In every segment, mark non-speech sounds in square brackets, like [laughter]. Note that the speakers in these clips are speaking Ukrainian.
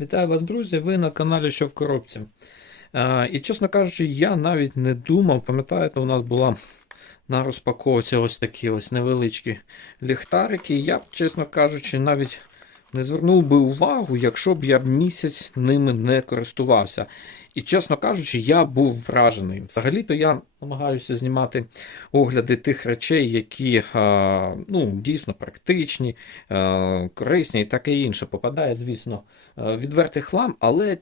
Вітаю вас, друзі! Ви на каналі Що в коробці. Е, і чесно кажучи, я навіть не думав, пам'ятаєте, у нас була на розпаковці ось такі ось невеличкі ліхтарики. Я чесно кажучи, навіть не звернув би увагу, якщо б я місяць ними не користувався. І, чесно кажучи, я був вражений. Взагалі-то я намагаюся знімати огляди тих речей, які е, ну, дійсно практичні, е, корисні і таке інше. Попадає, звісно, е, відвертий хлам, але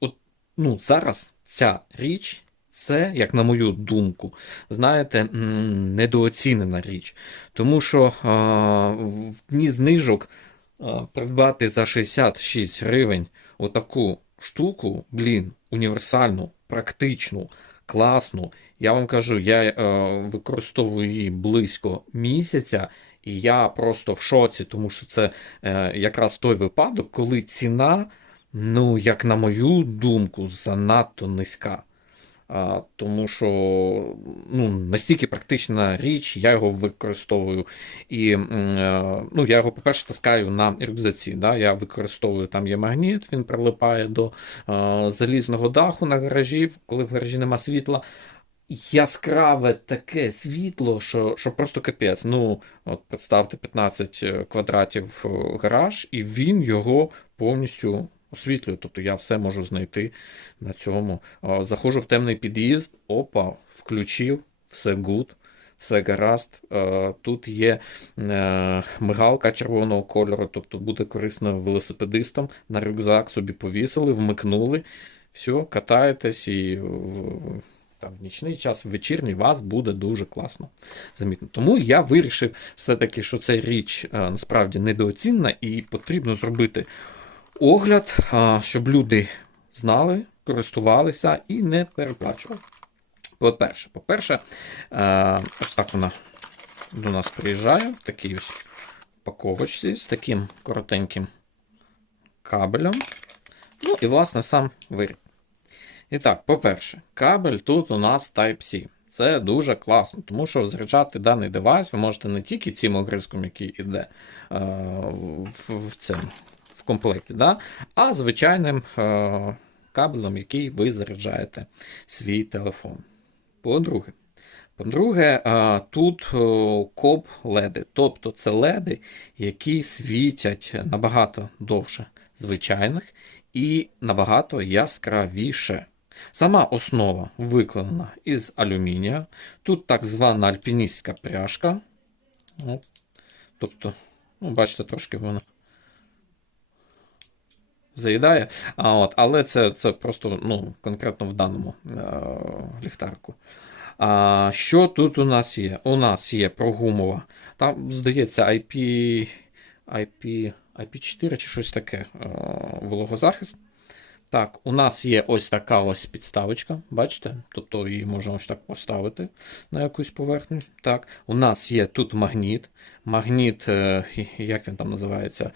от, ну, зараз ця річ. Це, як на мою думку, знаєте, недооцінена річ. Тому що е, в дні знижок е, придбати за 66 гривень отаку штуку, блін, універсальну, практичну, класну. Я вам кажу, я е, використовую її близько місяця, і я просто в шоці, тому що це е, якраз той випадок, коли ціна, ну, як на мою думку, занадто низька. Тому що ну, настільки практична річ, я його використовую. І е, ну, я його, по-перше, таскаю на рюкзаці. Да? Я використовую, там є магніт, він прилипає до е, залізного даху на гаражі, коли в гаражі нема світла. Яскраве таке світло, що, що просто капець. Ну, от представте 15 квадратів е, гараж, і він його повністю освітлює. Тобто я все можу знайти на цьому. Заходжу в темний під'їзд, опа, включив, все гуд, все гаразд. Тут є е, мигалка червоного кольору, тобто буде корисно велосипедистам. На рюкзак собі повісили, вмикнули, все, катаєтесь і там, в нічний час, в вечірній вас буде дуже класно. Замітно. Тому я вирішив все-таки, що ця річ е, насправді недооцінна і потрібно зробити огляд, щоб люди знали, користувалися і не переплачували. По-перше, по-перше, ось так вона до нас приїжджає в такій ось упаковочці з таким коротеньким кабелем. Ну і, власне, сам виріб. І так, по-перше, кабель тут у нас Type-C. Це дуже класно, тому що заряджати даний девайс ви можете не тільки цим огризком, який йде в, в, цьому, в комплекті, да? а звичайним е, кабелем, який ви заряджаєте свій телефон. По-друге, по-друге, е, тут е, коп леди, тобто це леди, які світять набагато довше звичайних і набагато яскравіше. Сама основа виконана із алюмінія. Тут так звана альпіністська пряжка. Тобто, ну, бачите, трошки вона заїдає. А, от, але це, це просто ну, конкретно в даному е- ліхтарку. А, що тут у нас є? У нас є прогумова. Там, здається, IP, IP, IP4 чи щось таке е- вологозахист. Так, у нас є ось така ось підставочка, бачите? Тобто її можна ось так поставити на якусь поверхню. Так, у нас є тут магніт. Магніт, е, як він там називається?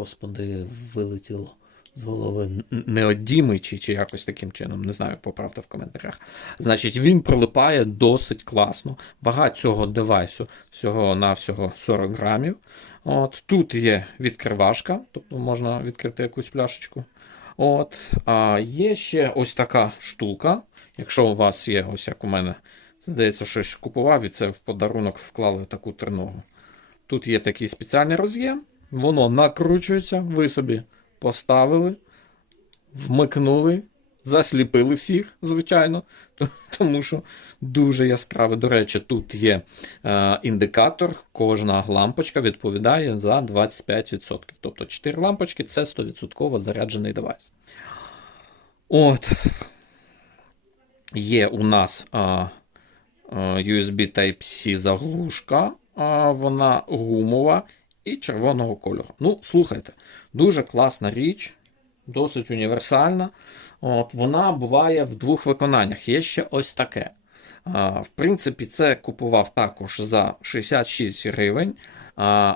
Господи, вилетіло з голови. Н- Неодімий чи, якось таким чином, не знаю, поправте в коментарях. Значить, він прилипає досить класно. Вага цього девайсу всього на всього 40 грамів. От, тут є відкривашка, тобто можна відкрити якусь пляшечку. От, а є ще ось така штука. Якщо у вас є, ось як у мене, здається, щось купував і це в подарунок вклали таку триногу. Тут є такий спеціальний роз'єм, воно накручується, ви собі поставили, вмикнули, засліпили всіх, звичайно, [laughs] тому що дуже яскраве. До речі, тут є е, індикатор, кожна лампочка відповідає за 25%. Тобто 4 лампочки це 100% заряджений девайс. От. Є у нас а, а, USB Type-C заглушка, а, вона гумова і червоного кольору. Ну, слухайте, дуже класна річ, досить універсальна. От, вона буває в двох виконаннях. Є ще ось таке. В принципі, це купував також за 66 гривень.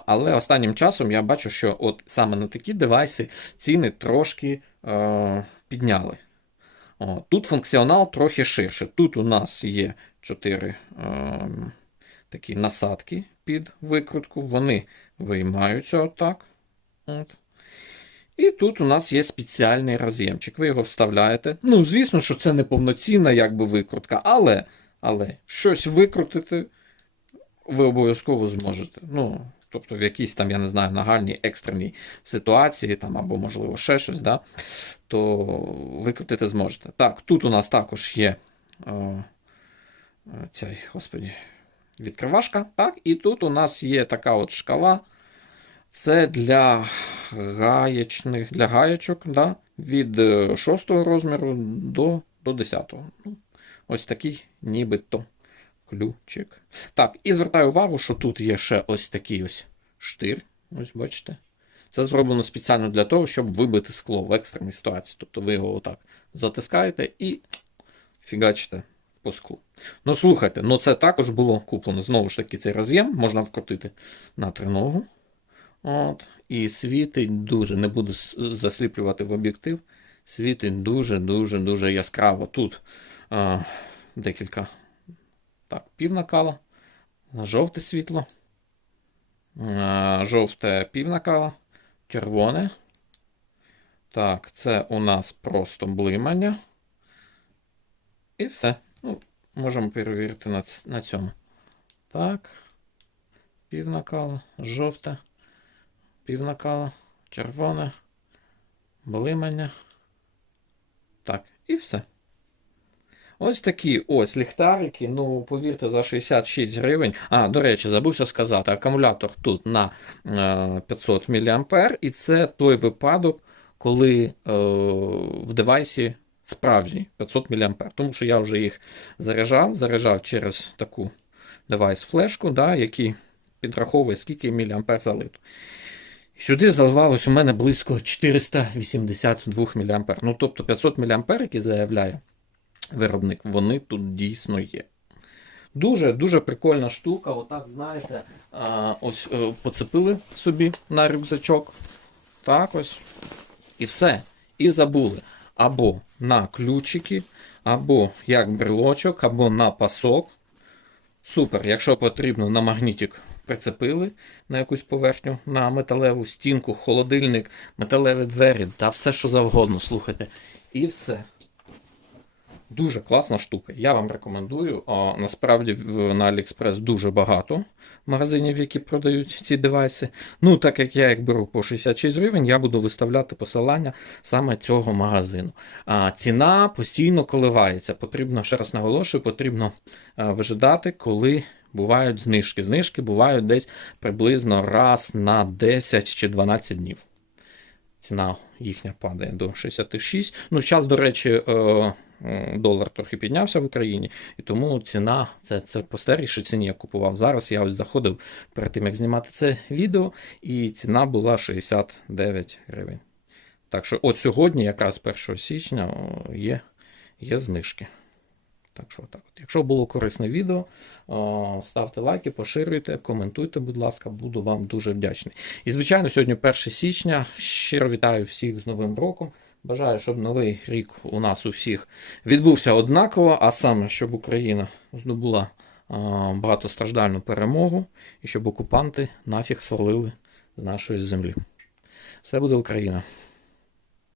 Але останнім часом я бачу, що от саме на такі девайси ціни трошки е, підняли. О, тут функціонал трохи ширше. Тут у нас є 4 е, такі насадки під викрутку. Вони виймаються отак. От. І тут у нас є спеціальний роз'ємчик. Ви його вставляєте. Ну, звісно, що це не повноцінна якби викрутка, але, але щось викрутити ви обов'язково зможете. Ну, тобто в якійсь там, я не знаю, нагальній екстреній ситуації, там, або, можливо, ще щось, да, то викрутити зможете. Так, тут у нас також є е, ця, господі, відкривашка. Так, і тут у нас є така от шкала. Це для гаєчних, для гаєчок, да, від 6 розміру до, до 10. Ну, ось такий нібито ключик. Так, і звертаю увагу, що тут є ще ось такий ось штир. Ось бачите. Це зроблено спеціально для того, щоб вибити скло в екстреній ситуації. Тобто ви його отак затискаєте і фігачите по склу. Ну, слухайте, ну це також було куплено. Знову ж таки, цей роз'єм можна вкрутити на триногу. От, і світить дуже, не буду засліплювати в об'єктив. Світить дуже-дуже-дуже яскраво. Тут а, декілька так, півнакала, жовте світло, а, жовте півнакала, червоне. Так, це у нас просто блимання. І все. Ну, можемо перевірити на, на цьому. Так. Півнакала, жовте, півнакала, червоне, блимання. Так, і все. Ось такі ось ліхтарики. Ну, повірте, за 66 гривень. А, до речі, забувся сказати, акумулятор тут на е, 500 мА, і це той випадок, коли е, в девайсі справжній 500 мА. Тому що я вже їх заряджав, заряджав через таку девайс-флешку, да, який підраховує, скільки мА залито. Сюди заливалось у мене близько 482 мА. Ну, тобто 500 мА, які заявляє виробник, вони тут дійсно є. Дуже дуже прикольна штука. Отак, знаєте, ось е, поцепили собі на рюкзачок. Так ось. І все. І забули. Або на ключики, або як брелочок, або на пасок. Супер. Якщо потрібно, на магнітик прицепили на якусь поверхню, на металеву стінку, холодильник, металеві двері та все, що завгодно. Слухайте. І все. Дуже класна штука. Я вам рекомендую. А, насправді на AliExpress дуже багато магазинів, які продають ці девайси. Ну, так як я їх беру по 66 гривень, я буду виставляти посилання саме цього магазину. А, ціна постійно коливається. Потрібно, ще раз наголошую, потрібно вижидати, коли бувають знижки. Знижки бувають десь приблизно раз на 10 чи 12 днів. Ціна їхня падає до 66. Ну, зараз, до речі, е, долар трохи піднявся в Україні, і тому ціна це, це по старішій ціні я купував. Зараз я ось заходив перед тим, як знімати це відео, і ціна була 69 гривень. Так що, от сьогодні, якраз 1 січня, є, є знижки. Так що, так от. Якщо було корисне відео, ставте лайки, поширюйте, коментуйте, будь ласка, буду вам дуже вдячний. І, звичайно, сьогодні 1 січня. Щиро вітаю всіх з Новим роком. Бажаю, щоб новий рік у нас у всіх відбувся однаково, а саме, щоб Україна здобула багатостраждальну перемогу і щоб окупанти нафіг свалили з нашої землі. Все буде Україна!